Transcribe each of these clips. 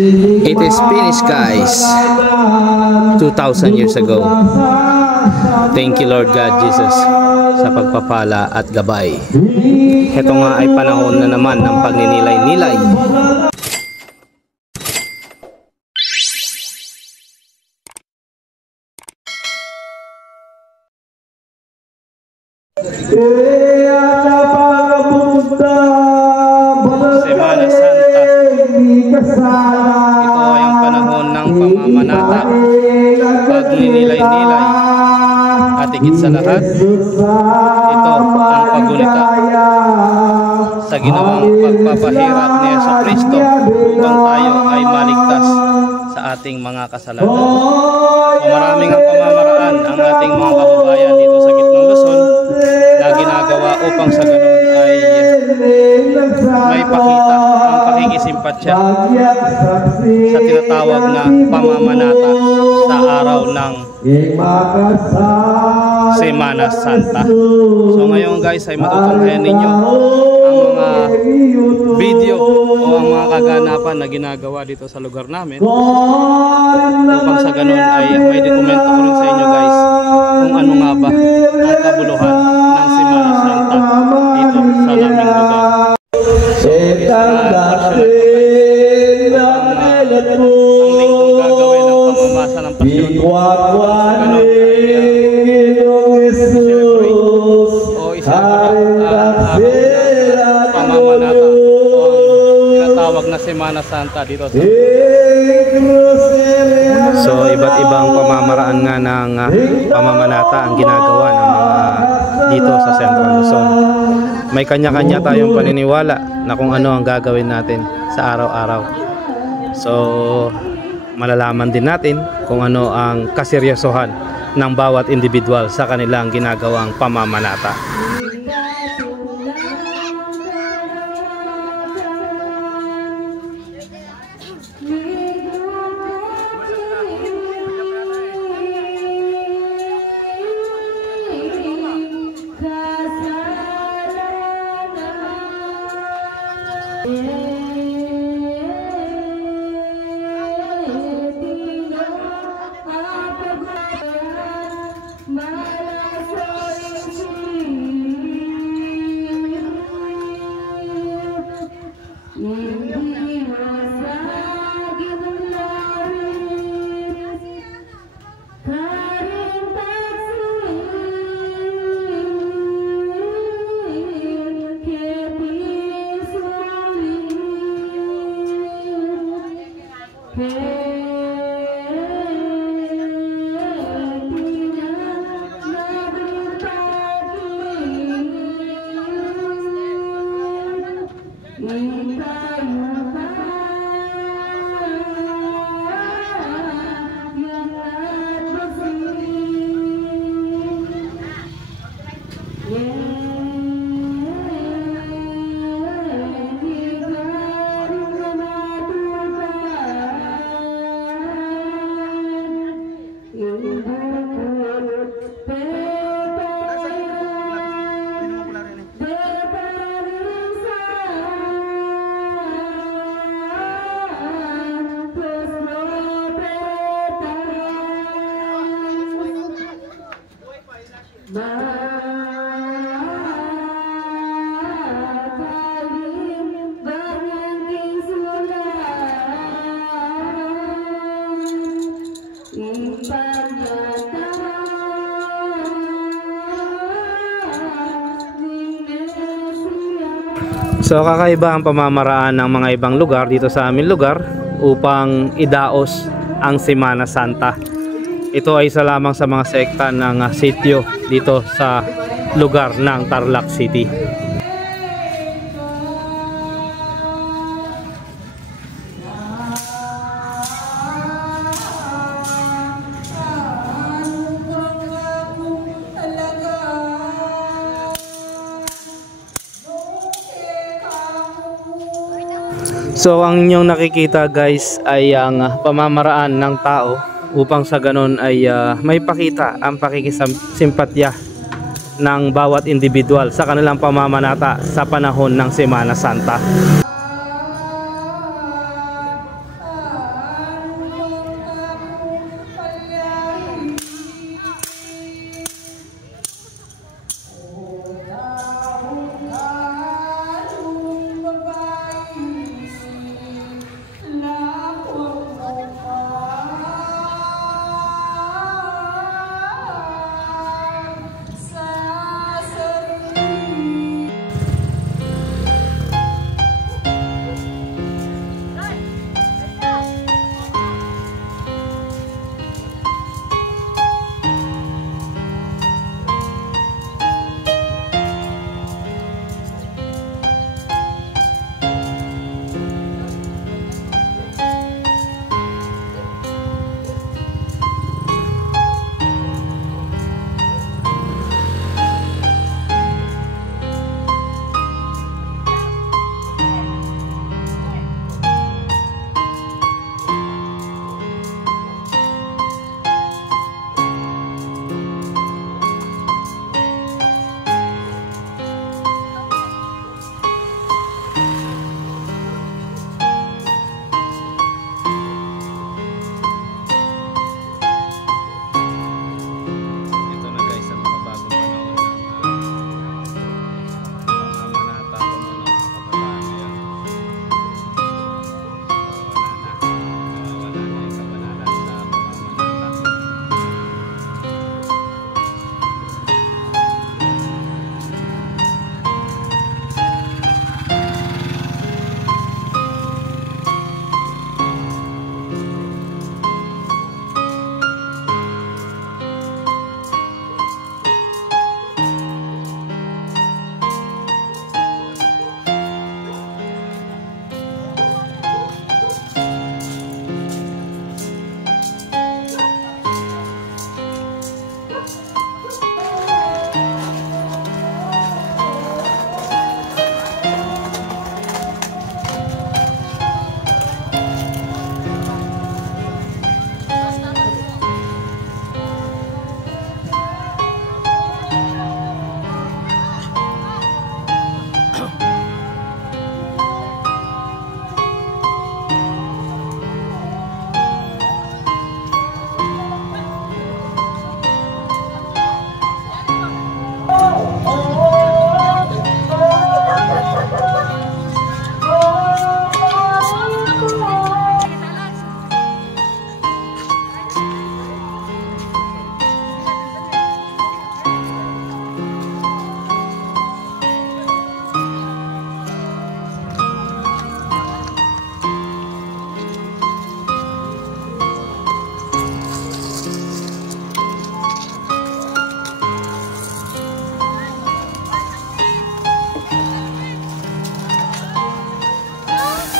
It is finished, guys. 2,000 years ago. Thank you, Lord God Jesus, sa pagpapala at gabay. Ito nga ay panahon na naman ng pagninilay-nilay. Semana Santa. Ito ay ang panahon ng pamamanata, pagninilay-nilay, at higit sa lahat, ito ang paggunita sa ginawang pagpapahirap ni Jesucristo upang tayo ay maligtas sa ating mga kasalanan. So maraming ang pamamaraan ang ating mga kababayan dito sa gitnang Luzon na ginagawa upang sa ganun ay may pakita ang pakikisimpatya sa tinatawag na pamamanata sa araw ng Semana Santa. So ngayon, guys, ay matutunghayan ninyo ang mga video o ang mga kaganapan na ginagawa dito sa lugar namin upang sa ganun ay may dokumento ko rin sa inyo, guys, kung ano nga ba ang kabuluhan ng Semana Santa dito sa naming lugar. So ang linggong gagawin ng pamamasa ng pasyon ganun ay pamamanata o tinatawag na Semana Santa dito sa so iba't ibang pamamaraan nga ng pamamanata ang ginagawa ng mga dito sa Central Luzon. May kanya-kanya tayong paniniwala na kung ano ang gagawin natin sa araw-araw. So malalaman din natin kung ano ang kaseryosohan ng bawat individual sa kanilang ginagawang pamamanata. So kakaiba ang pamamaraan ng mga ibang lugar dito sa aming lugar upang idaos ang Semana Santa. Ito ay isa lamang sa mga sekta ng sityo dito sa lugar ng Tarlac City. So ang inyong nakikita, guys, ay ang pamamaraan ng tao upang sa ganon ay may pakita ang pakikisimpatya ng bawat individual sa kanilang pamamanata sa panahon ng Semana Santa.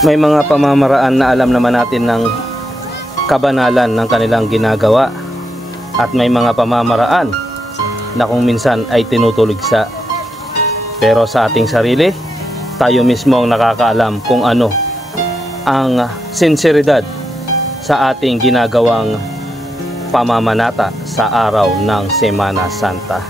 May mga pamamaraan na alam naman natin ng kabanalan ng kanilang ginagawa, at may mga pamamaraan na kung minsan ay tinutuligsa. Pero sa ating sarili, tayo mismo ang nakakaalam kung ano ang sinseridad sa ating ginagawang pamamanata sa araw ng Semana Santa.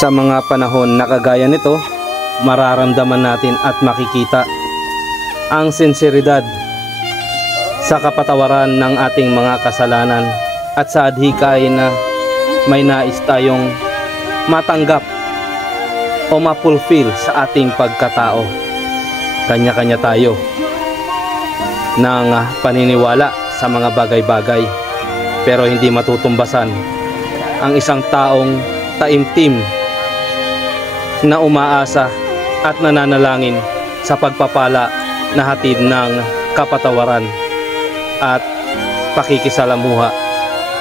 Sa mga panahon na kagaya nito, mararamdaman natin at makikita ang sinseridad sa kapatawaran ng ating mga kasalanan at sa adhikain na may nais tayong matanggap o mapulfill sa ating pagkatao. Kanya-kanya tayo ng paniniwala sa mga bagay-bagay, pero hindi matutumbasan ang isang taong taimtim na umaasa at nananalangin sa pagpapala na hatid ng kapatawaran at pakikisalamuha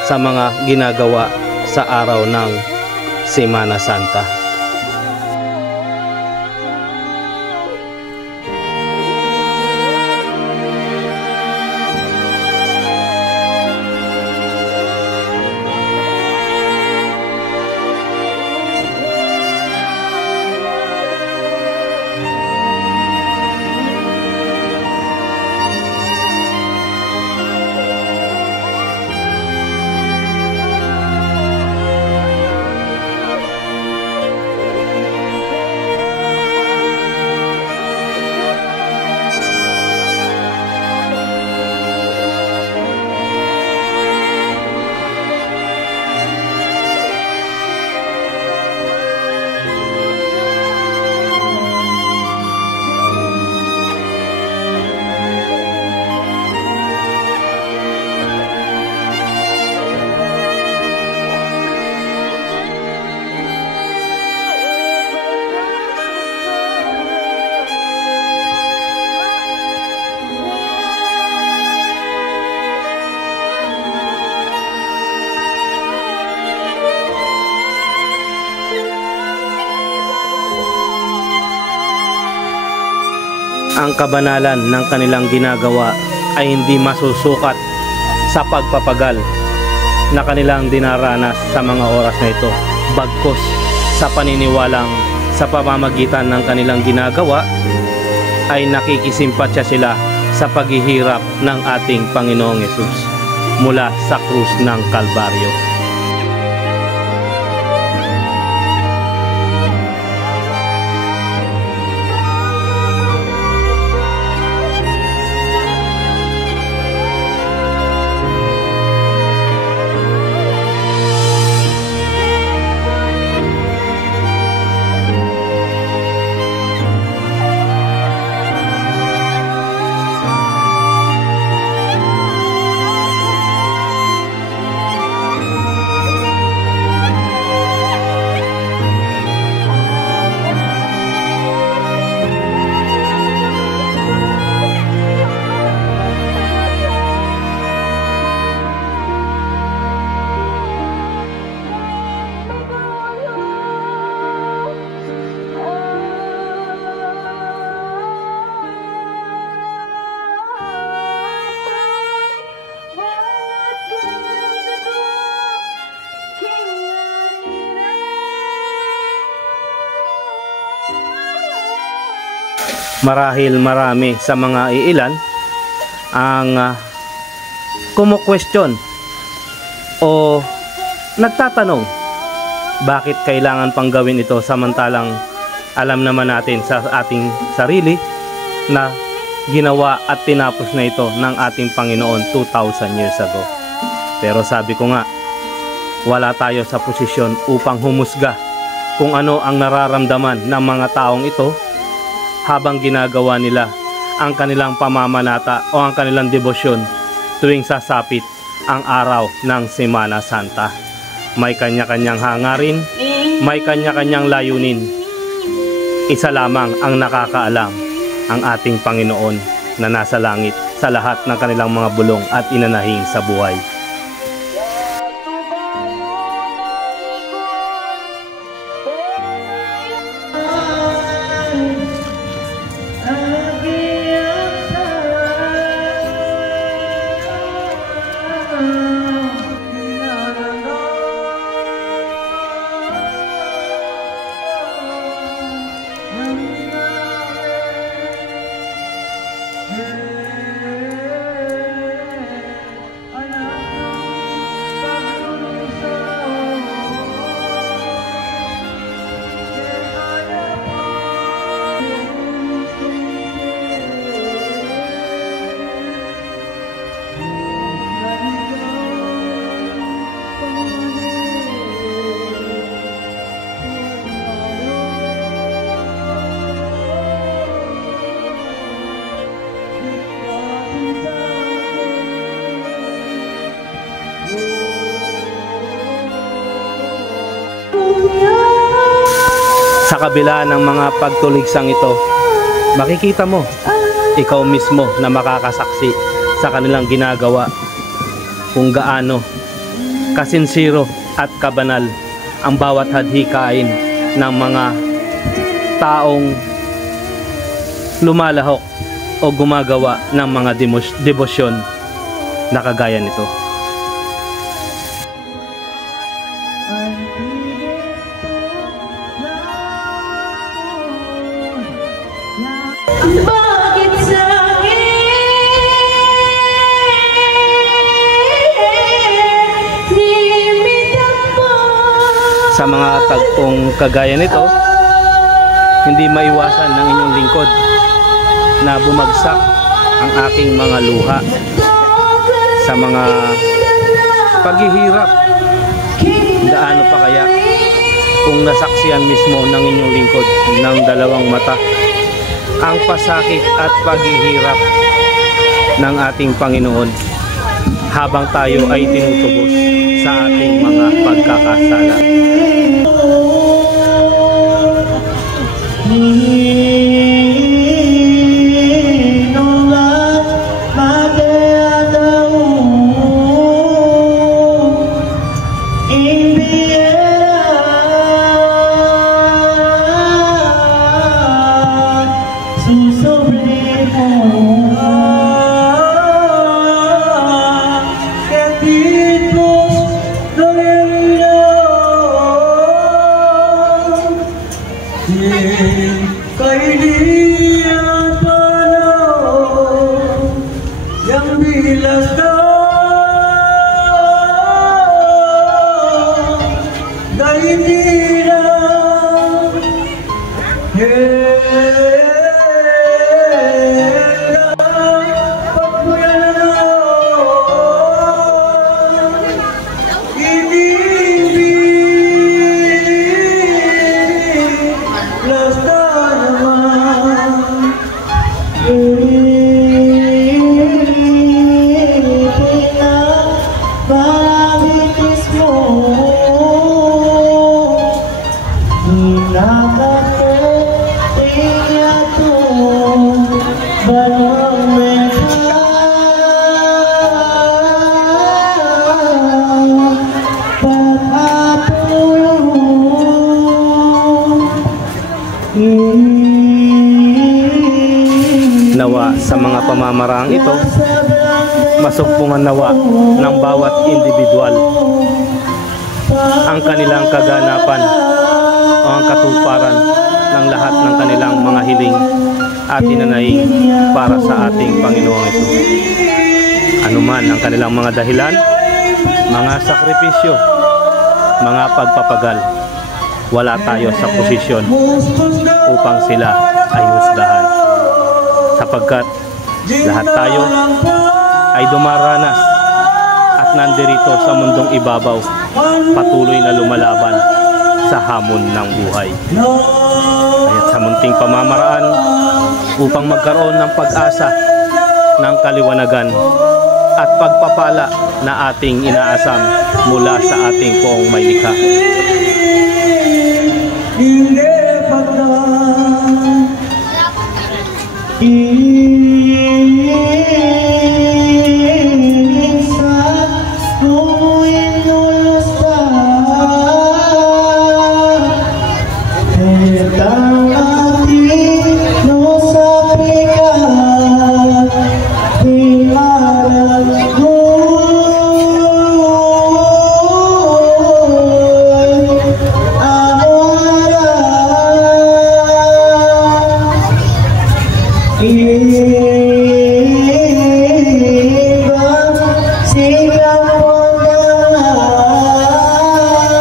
sa mga ginagawa sa araw ng Semana Santa. Ang kabanalan ng kanilang ginagawa ay hindi masusukat sa pagpapagal na kanilang dinaranas sa mga oras na ito, bagkus sa paniniwalang sa pamamagitan ng kanilang ginagawa ay nakikisimpatya sila sa paghihirap ng ating Panginoong Hesus mula sa krus ng Kalbaryo. Marahil marami sa mga iilan ang kumu-question o nagtatanong bakit kailangan pang gawin ito samantalang alam naman natin sa ating sarili na ginawa at tinapos na ito ng ating Panginoon 2,000 years ago. Pero sabi ko nga, wala tayo sa posisyon upang humusga kung ano ang nararamdaman ng mga taong ito habang ginagawa nila ang kanilang pamamanata o ang kanilang debosyon tuwing sasapit ang araw ng Semana Santa. May kanya-kanyang hangarin, may kanya-kanyang layunin. Isa lamang ang nakakaalam, ang ating Panginoon na nasa langit sa lahat ng kanilang mga bulong at inanahing sa buhay. Sa kabila ng mga pagtuligsang ito, makikita mo, ikaw mismo na makakasaksi sa kanilang ginagawa kung gaano kasinsiro at kabanal ang bawat hadhikain ng mga taong lumalahok o gumagawa ng mga debosyon na kagaya nito. Bakit sa akin nimitakbo? Sa mga tagpong kagaya nito, hindi maiwasan ng inyong lingkod na bumagsak ang aking mga luha sa mga paghihirap. Gaano pa kaya kung nasaksiyan mismo ng inyong lingkod ng dalawang mata ang pasakit at paghihirap ng ating Panginoon habang tayo ay tinutubos sa ating mga pagkakasala. pamamaraang ito, masugpungan nawa ng bawat individual ang kanilang kaganapan o ang katuparan ng lahat ng kanilang mga hiling at hinanaing para sa ating Panginoong ito. Anuman ang kanilang mga dahilan, mga sakripisyo, mga pagpapagal, wala tayo sa posisyon upang sila ay husgahan, sapagkat lahat tayo ay dumaranas at nandirito sa mundong ibabaw, patuloy na lumalaban sa hamon ng buhay. Kaya't sa munting pamamaraan upang magkaroon ng pag-asa ng kaliwanagan at pagpapala na ating inaasam mula sa ating Poong may likha.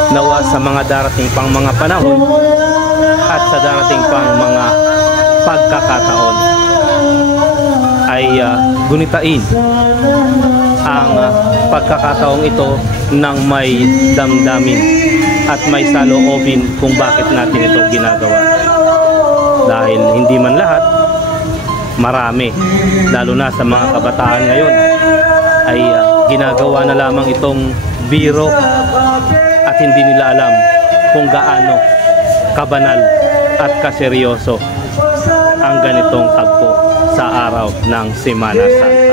Nawa sa mga darating pang mga panahon at sa darating pang mga pagkakataon ay gunitain ang pagkakataong ito ng may damdamin at may saloobin kung bakit natin ito ginagawa. Dahil hindi man lahat, marami, lalo na sa mga kabataan ngayon, ay ginagawa na lamang itong biro at hindi nila alam kung gaano kabanal at kaseryoso ang ganitong tagpo sa araw ng Semana Santa.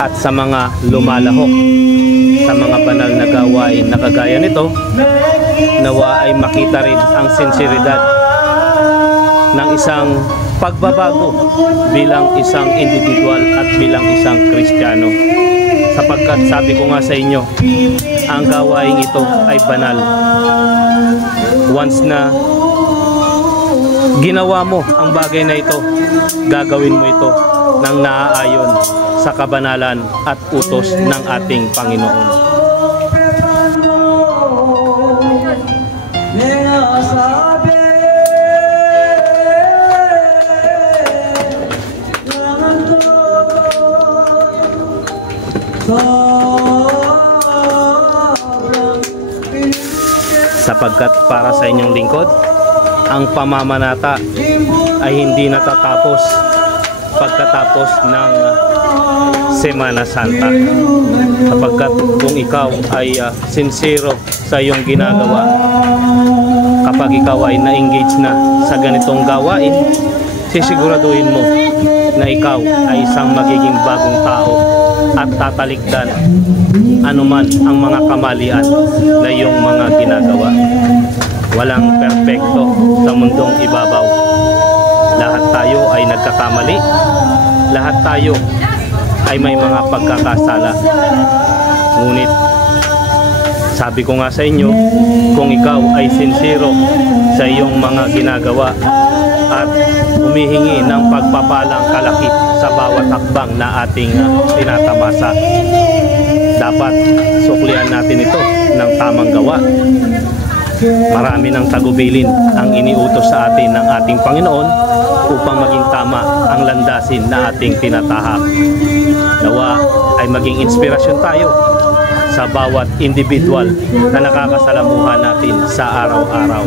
At sa mga lumalahok sa mga banal na gawain na kagaya nito, nawa ay makita rin ang sinseridad ng isang pagbabago bilang isang individual at bilang isang Kristiyano, sapagkat sabi ko nga sa inyo, ang gawain ito ay banal. Once na ginawa mo ang bagay na ito, gagawin mo ito ng naaayon sa kabanalan at utos ng ating Panginoon. Sapagkat para sa inyong lingkod, ang pamamanata ay hindi natatapos pagkatapos ng Semana Santa, sapagkat kung ikaw ay sincero sa iyong ginagawa, kapag ikaw ay na-engage na sa ganitong gawain, sisiguraduhin mo na ikaw ay isang magiging bagong tao at tatalikdan anuman ang mga kamalian na iyong mga ginagawa. Walang perpekto sa mundong ibabaw. Lahat tayo ay nagkakamali. Lahat tayo ay may mga pagkakasala. Ngunit sabi ko nga sa inyo, kung ikaw ay sincero sa iyong mga ginagawa at humihingi ng pagpapalang kalakip sa bawat hakbang na ating tinatamasa, dapat suklian natin ito ng tamang gawa. Marami ng tagubilin ang iniutos sa atin ng ating Panginoon upang maging tama ang landasin na ating tinatahak. Nawa ay maging inspirasyon tayo sa bawat individual na nakakasalamuhan natin sa araw-araw.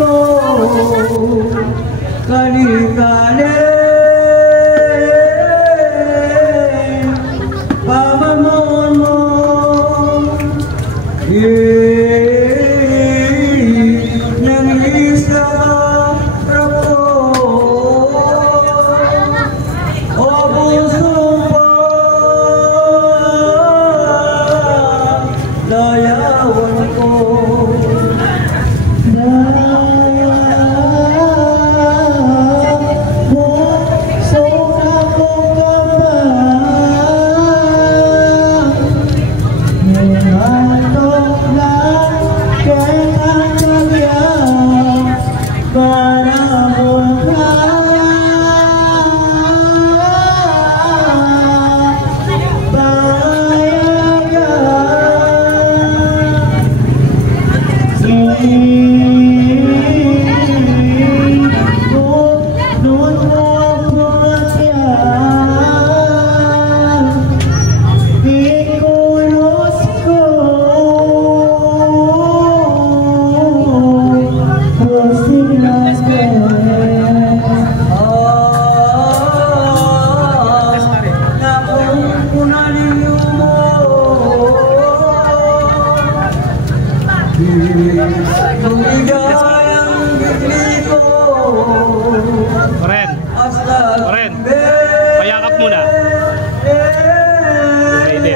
Oren, payakap muna. Ready.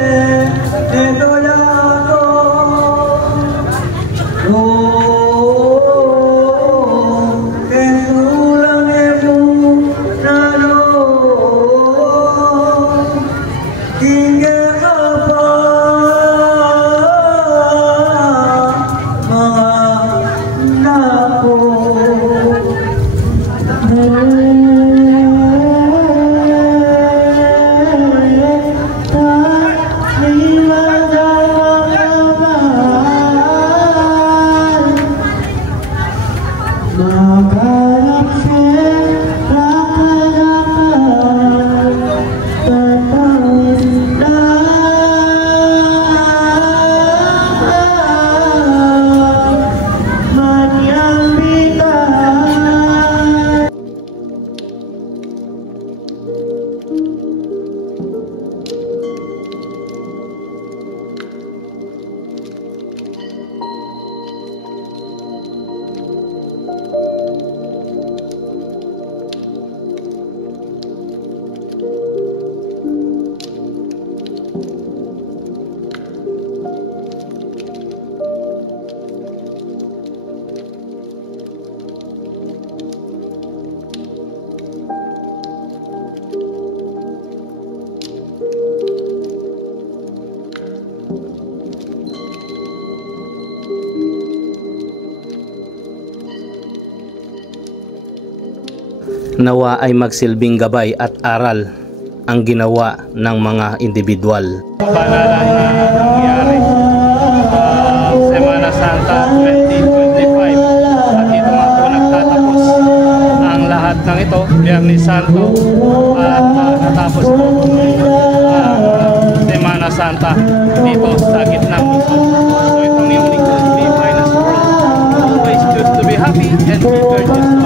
Nawa ay magsilbing gabay at aral ang ginawa ng mga individual. Panalan na nangyari Semana Santa 2025 at dito nga po nagtatapos ang lahat ng ito, Biyernes Santo, at natapos po ang Semana Santa dito sa gitnang lungsod. So itong yung lingkod, be finest world, always choose to be happy and be courteous.